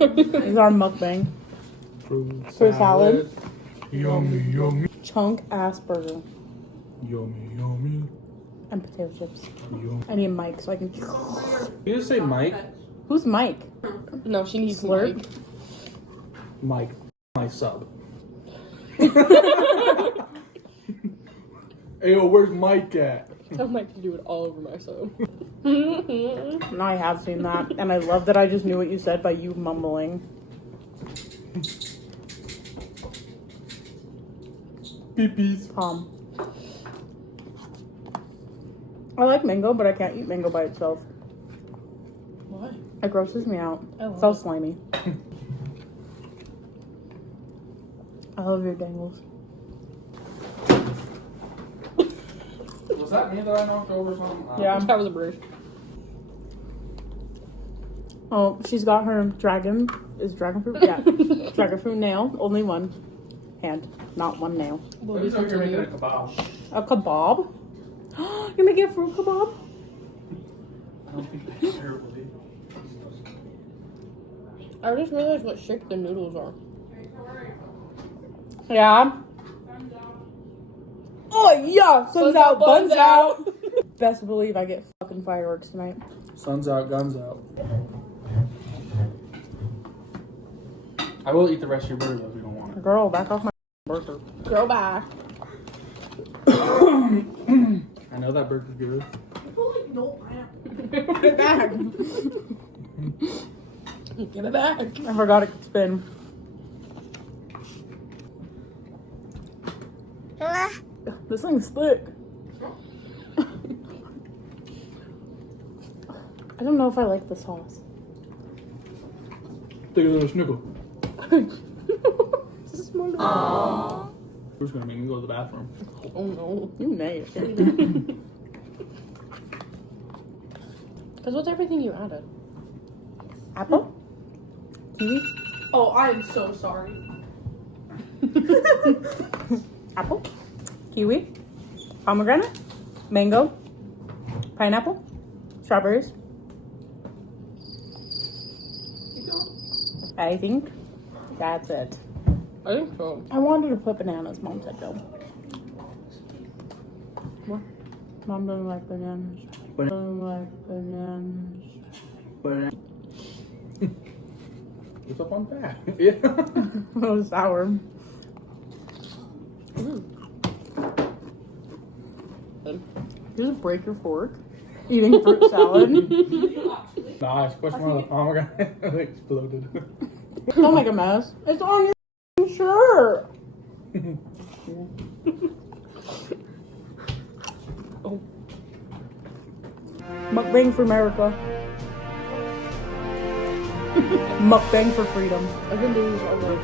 is our mukbang. Fruit salad. Yummy, yummy. Chunk ass burger. Yummy, yummy. And potato chips. Yummy. I need a mic so I can. You just say Mike? Who's Mike? No, she needs Slurp. Mike. My sub. Hey, yo, where's Mike at? I might do it all over myself. No, I have seen that, and I love that I just knew what you said by you mumbling. Peepees. I like mango, but I can't eat mango by itself. Why? It grosses me out. I It's all love it. slimy. I love your dangles. Was that me that I knocked over something? Yeah. That was a bruise. Oh, she's got her dragon. Is dragon fruit? Yeah. Dragon fruit nail. Only one hand, not one nail. Well, Looks like you're making a kebab. A kebab? You're making a fruit kebab? I don't think that's terrible, dude. I just realized what shape the noodles are. Yeah. Oh yeah, sun's out, buns out. Best believe I get fucking fireworks tonight. Sun's out, guns out. I will eat the rest of your burger though if you don't want it. Girl, back off my burger. Go back. I know that burger's good. Put it back. Give it back. I forgot it could spin. This thing's thick. I don't know if I like the sauce. Take a little snickle. This is more Who's gonna make me go to the bathroom? Oh no. You made it. Because what's everything you added? Apple? Kiwi? Oh, I am so sorry. Apple? Kiwi? Pomegranate? Mango? Pineapple? Strawberries? I think that's it. I think so. I wanted to put bananas. Mom said no. What? Mom doesn't like bananas. Doesn't like bananas. It's a fun fact. Yeah. It was sour. Just break your fork. Eating fruit salad. Nah, I squished one of the pomegranate and it exploded. Don't make a mess. It's on your shirt. Oh. Mukbang for America. Mukbang for freedom. I've been doing this all day.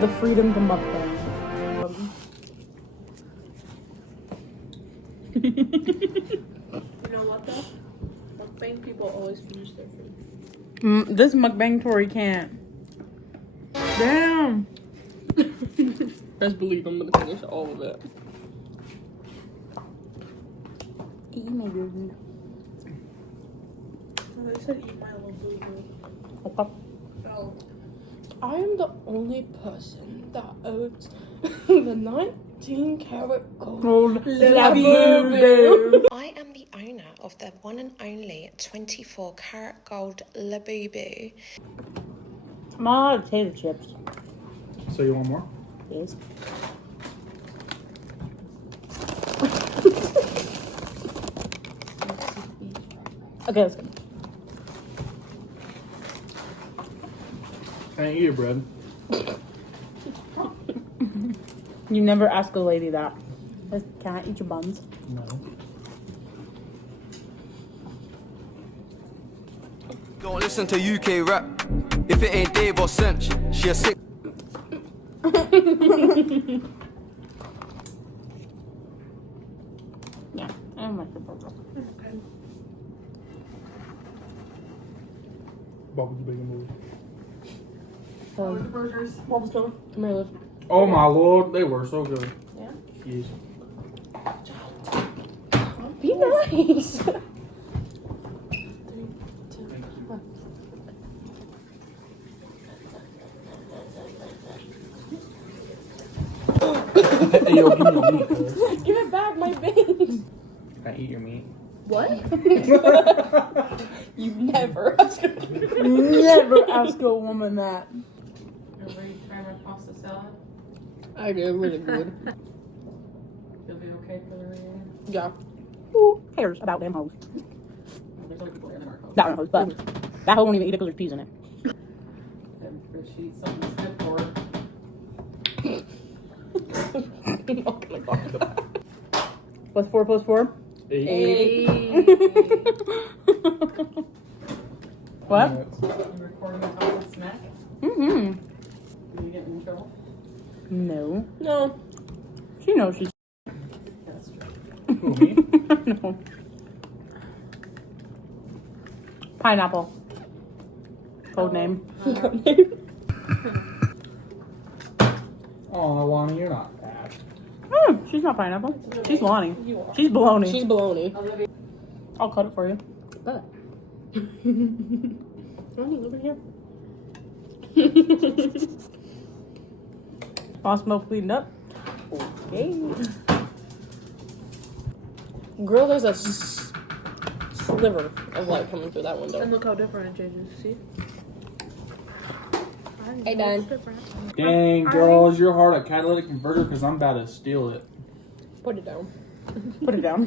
The freedom to mukbang. You know what though? Mukbang people always finish their food. This mukbang Tori can't. Damn. Best believe I'm gonna finish all of it. Eat my baby. Oh, they said eat my little boo boo. Okay. Oh. I am the only person that owns the 19-karat gold Labubu. I am the owner of the one and only 24-karat gold Labubu. I'm all out of potato chips. So you want more? Yes. Okay, let's go. I ain't eat your bread. You never ask a lady that. Can I eat your buns? No. Don't listen to UK rap. If it ain't Dave or Cinch, she a sick. Yeah, I don't like the burger. Okay. Bubba's big movie. Oh, the burgers. What was going? Come here, Liv. Oh my lord, they were so good. Yeah. Yes. Be nice. Hey, yo, give me your meat. Cuz. Give it back, my veins. Can I eat your meat? What? You never. Never ask a woman that. Nobody try my pasta salad? I did really good. You'll be okay for the reunion? Yeah. Who cares about them hoes? There's other people here that aren't close. Not hoes, but that hoe won't even eat it because there's peas in it. And if she eats something that's good for her. I'm not gonna go to that. What's 4 plus 4? 8. What? You recording the top of smack? Mm-hmm. Did you get in trouble? No. No. She knows she's That's true. Who, me? no. Pineapple. Code name. Oh, Lonnie, you're not bad. She's not pineapple. She's Lonnie. You are. She's baloney. She's baloney. I'll cut it for you. But. Ronnie, over here. All smoke cleaned up. Okay. Girl, there's a sliver of light coming through that And window. look how different it changes. See? Hey, Dan. Dang, girls, you're hard at catalytic converter because I'm about to steal it. Put it down. Put it down.